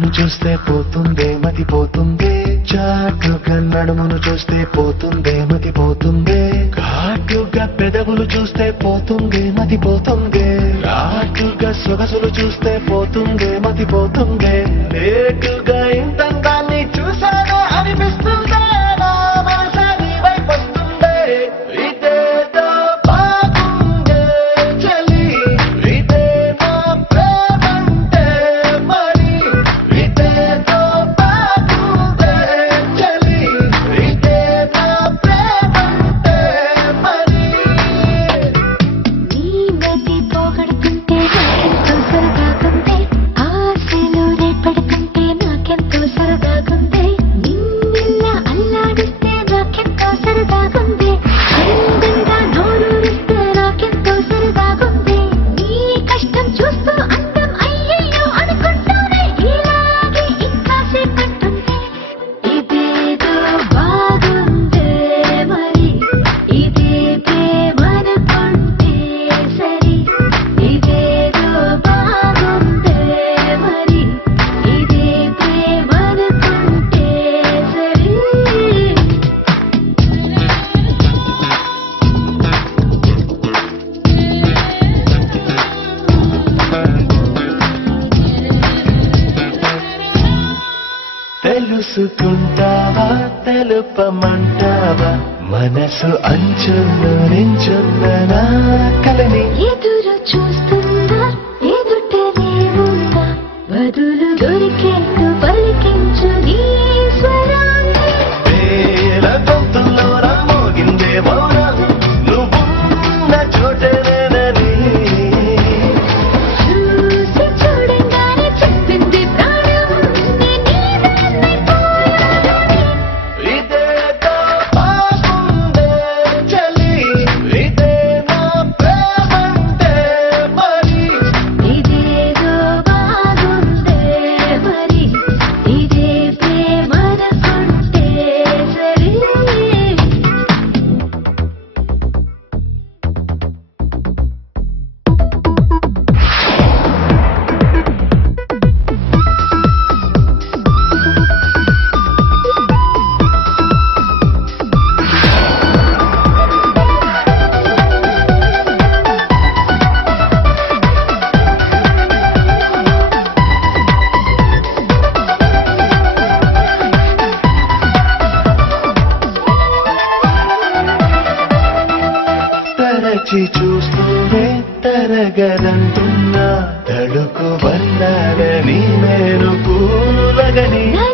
నడకను చూస్తే పోతుందే మతిపోతుందే చాటుగా నడుమును చూస్తే పోతుందే మతిపోతుందే ఘాటుగా పెదవులు చూస్తే పోతుందే మతిపోతుందే రాటుగా సొగసులు చూస్తే పోతుందే మతిపోతుందే లేటుగా ఇంతంగాన్ని చూసానా అనిపిస్తుందే నా మనసు నీ వైపు వస్తుందే ఇదేదో బాగుందే చలి ఇదే నా ప్రేమంటే మరి ఇదేదో బాగుందే చలి ఇదే నా ప్రేమంటే మరి నీ మతి పోగొడుతుంటే నాకెంతో సరదాగుంది ఆశలు రేపడుతుంటే నాకెంతో సరదాగుంది నిన్నెల్లా అల్లాడిస్తే నాకెంతో సరదాగుంది అందంగా నోరూరిస్తే నాకెంతో సరదాగుంది నీ కష్టం చూస్తూ అందం అయ్యయ్యో అనుకుంటానే ఇలాగే ఇంకాసేపట్టుంది ఇదేదో బాగుందే మరి ఇదే ప్రేమనుకుంటే సరి ఇదేదో బాగుందే మరి ఇదే ప్రేమనుకుంటే సరి తెలుసుకుంటావా తెలుపమంటావా మనసు అంచుల్లో నించున్న నా కలని ఎదురు చూస్తుందా ఎదుటనే ఉందా బదులు దొరికేట్టు పలికించు నీ స్వరాన్ని వేల గొంతుల్లో మోగిందే మౌనం నువ్వున్న చోటనేనని చూసి చూడంగానే చెప్పింది ప్రాణం నీవేనైపోయానని ఇదేదో బాగుందే చలి ఇదే నా ప్రేమంటే మరి ఇదేదో బాగుందే మరి ఇదే ప్రేమనుకుంటే సరి తరచి చూస్తూనే తరగదంటున్నా తడుకు వల్లాలని నేను పూలగని నా